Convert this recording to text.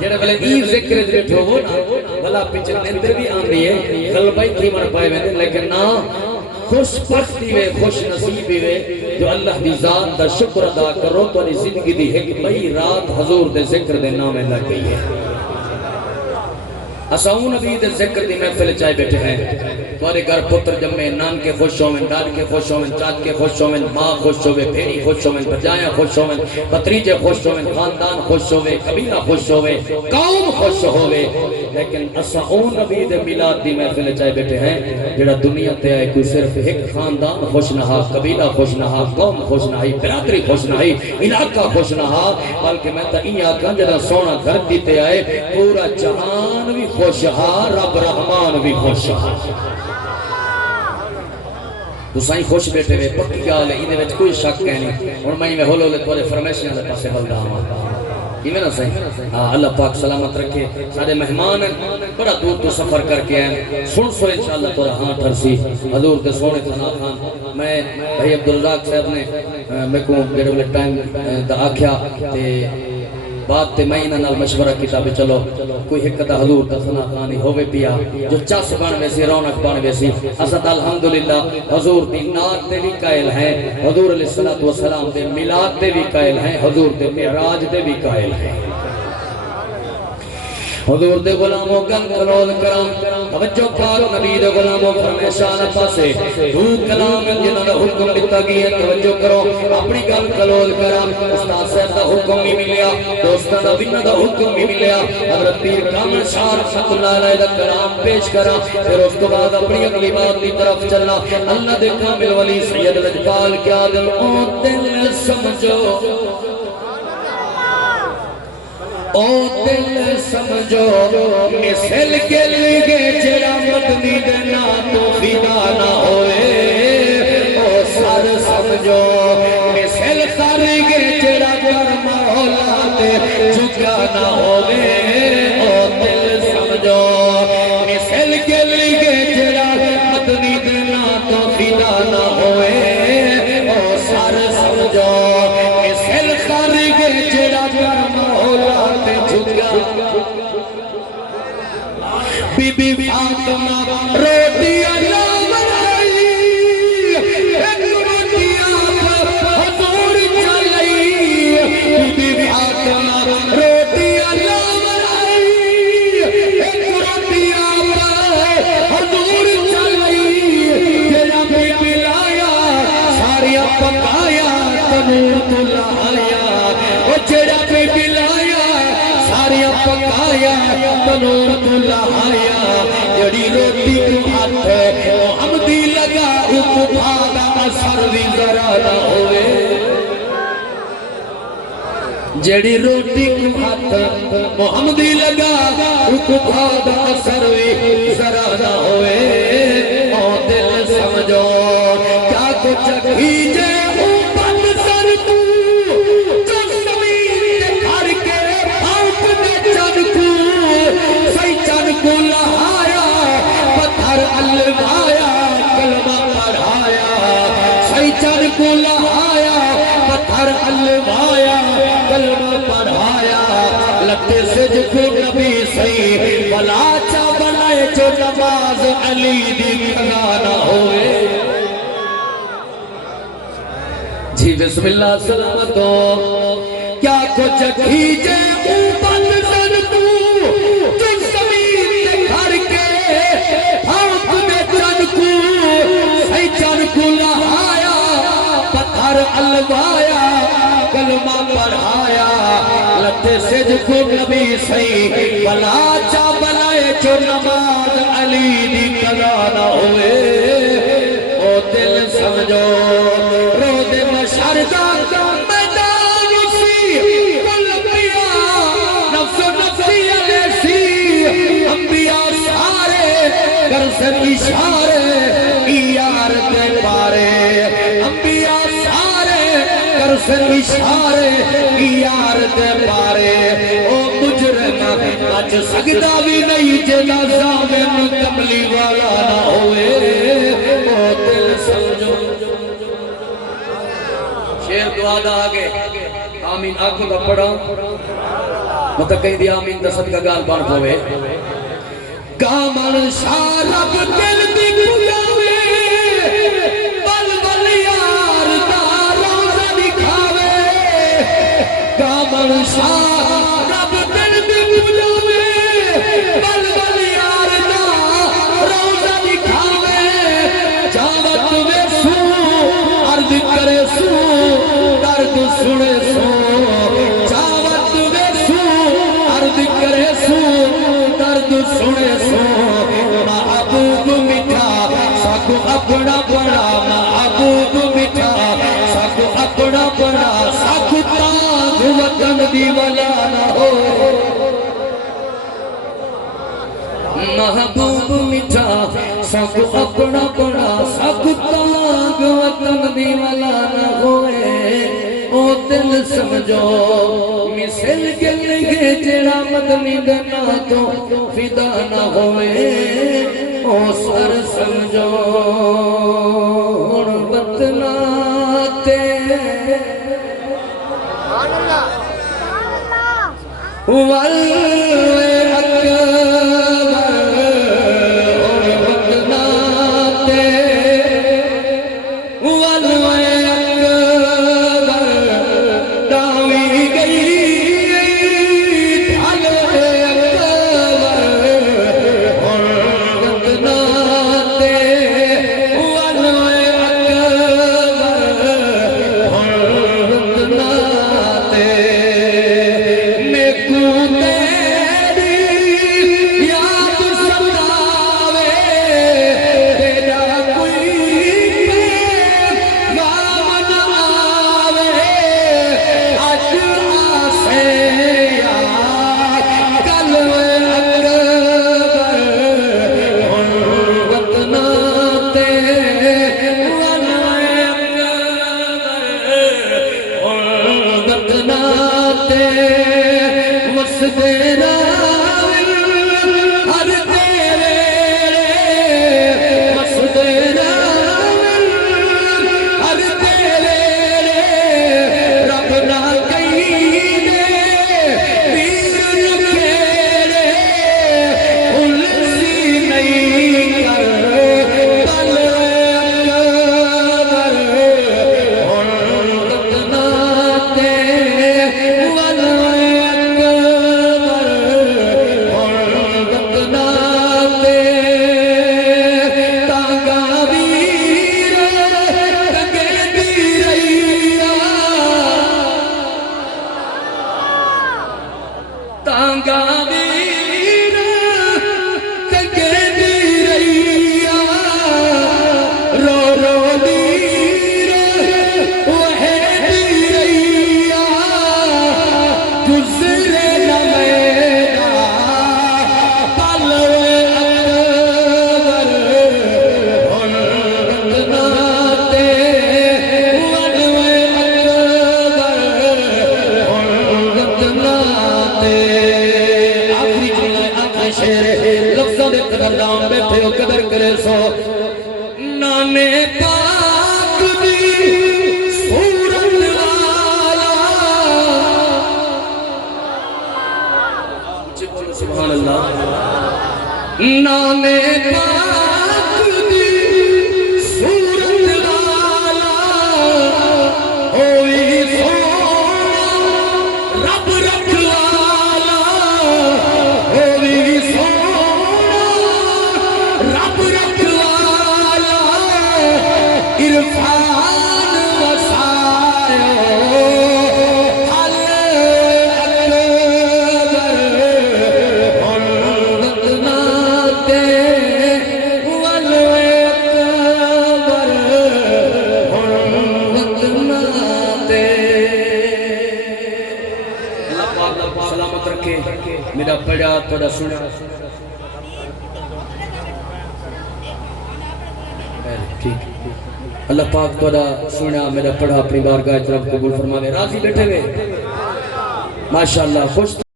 जेड़ा वेले ई जिक्र दे बैठो हो ना भला पिछले अंदर भी आंदी है कलबाई थी मन पाए वेंदे लेकिन ना खुश बख्ती वे खुश नसीबी वे जो अल्लाह दी जात दा शुक्र अदा करो तो जिंदगी दी एक बई रात हुजूर दे जिक्र दे नाम लग गई है। असाऊ नबी दे जिक्र दी महफिल चाहे बैठे हैं तुम्हारे घर पुत्र जम्मे नानके खुश होवें दादके खुश होवें चाचके खुश होवें मां खुश होवे भेड़ी खुश होवें भजाया खुश होवें भतीजे खुश होवें खानदान खुश होवे कबीला खुश होवे कौम खुश होवे लेकिन असाऊ नबी दे मिलाद दी महफिल चाहे बैठे हैं जेड़ा दुनिया ते आए कोई सिर्फ एक खानदान खुश ना हा कबीला खुश ना हा कौम खुश ना ही बिरादरी खुश ना ही इलाका खुश ना हा बल्कि मैं तो ई आखा जेड़ा सोना घर दीते आए पूरा जहान भी खुश हा रब रहमान भी खुश हा तुसाई खुश बैठे वे पक्की गल है इदे विच कोई शक है नहीं हुन मैं वे होले तोरे फरमाइशां दे पासे हलदा आवां इवें ना सही हां अल्लाह पाक सलामत रखे सारे मेहमान बड़ा दूर तो सफर करके आए सुन सो इंशाअल्लाह तोरा हां ठरसी हजूर दे सोने खाना खान मैं भाई अब्दुल रज़ाक साहब ने मेरे को जेड़े टाइम दा आख्या ते बात ते मैं इन्हां मशवरा किया भी चलो कोई एक हजूर दा सना खानी होवे पिया जो चस बन वैसी रौनक बन वैसी असद अल्हम्दुलिल्लाह हजूर दी नात ते भी कायल है हजूर अलैहिस्सलातु वस्सलाम दे मिलाद ते भी कायल है हजूर दे मेराज ते भी कायल है हुजूर दे गुलामों गल कलोल कराम तवज्जो पाक नबी दे गुलामों फरमाइशां पासे तू कलाम जिन्हां दा हुक्म दिता गया तवज्जो करो अपनी गल कलोल कराम उस्ताद साहब दा हुक्म भी मिलिया दोस्तां दा विन्ना दा हुक्म भी मिलिया हजरत पीर कामिल शाह रहमतुल्लाह अलैहि दा कलाम पेश करा फिर उस तो बाद अपनी अगली बात की तरफ चलना अल्लाह दे कामिल वली सैयद लजपाल क्या दिल ओ दिल समझो ओ दिल समझो मिसल के लिए जेड़ा मदनी दे ना तो फिदा ना होए ओ सर समझो मिसल कर के जेड़ा कर मौला ते झुका ना होवे ओ दिल समझो मिसल के लिए जेड़ा मदनी दे ना तो फिदा ना होए ओ सर समझो मिसल कर के जेड़ा कर मौला बीबी फातिमा रोटी अल्लाह बनाई एक रोटियां हजूर चलाई बीबी फातिमा रोटी अल्लाह बनाई एक रोटियां हजूर चलाई तेरा बीबी लाया सारिया पकाया तनूर तो लाया ओ जेड़ा बीबी लाया सारिया पकाया तनूर तो लाया जड़ी रोटी को हाथ मोहम्मदी लगा उपभा दा असर भी जरा ना होवे जड़ी रोटी को हाथ मोहम्मदी लगा उपभा दा असर भी जरा ना होवे ओ दिल समझो क्या कुछ कीजे को लहाया पत्थर अलवाया कलमा पढ़ाया सही चर को लहाया पत्थर अलवाया कलमा पढ़ाया लते से जो नबी सही भला चा बनाए जो नमाज अली दी कला ना होए जी बिस्मिल्लाह सलामतो क्या कुछ कीजे अलवाया कलमा पढ़ाया लते से जो नबी सही भला चा बनाए जो नमाज अली दी कला ना होए ओ दिल समझो रो दे मशरदा मैदान सी कलबिया नफ्सो नफ्सी अलैसी अंबिया सारे कर से इशारे यार के बारे अंबिया से इशारे यार दे बारे ओ मुजरम अज सकदा भी नहीं जेदा जामिन कमली वाला ना होए ओ दिल समझो शेर दुआ दा आगे आमीन आंखों का पढ़ो मत कहीं दी आमीन दा सदका गाल बन पवे कामल शारब दिल दी गुलावे बल बल यार दा रोज़ा दिखावे कामल शारब दिल दी गुलावे बल बल यार दा रोज़ा दिखावे जावत वे सू अर्ज करे सू दर्द सुने सू जावत वे सू अर्ज करे सू दर्द सुने सो महबूब मिठा साकू अपना बड़ा महबूब मिठा साकू अपना बड़ा साकू ताज वतन दी वाला ना हो महबूब मिठा साकू अपना बड़ा साकू ताज वतन दी वाला ना होए ओ दिल समझो मिसल के जेड़ा मदनी दना तो फिदा ना होए ओ सर समझो बतना ते वल बैठे हो कदर करे सो नाने पाक दी सूरत वाला बोलो सुभान अल्लाह नाने पाक दी सूरत वाला होई सोना रब रखवाला होई सोना रब रखवाला इरफान वसायो अल अकबर नाते वल अकबर नाते अल्लाह पाक सलामत रखे मेरा पढ़ा थोड़ा सुना ठीक अल्लाह पाक थोड़ा सुना मेरा पढ़ा अपनी बारगाह तरफ कबूल फरमावे राजी बैठे हुए माशाअल्लाह खुश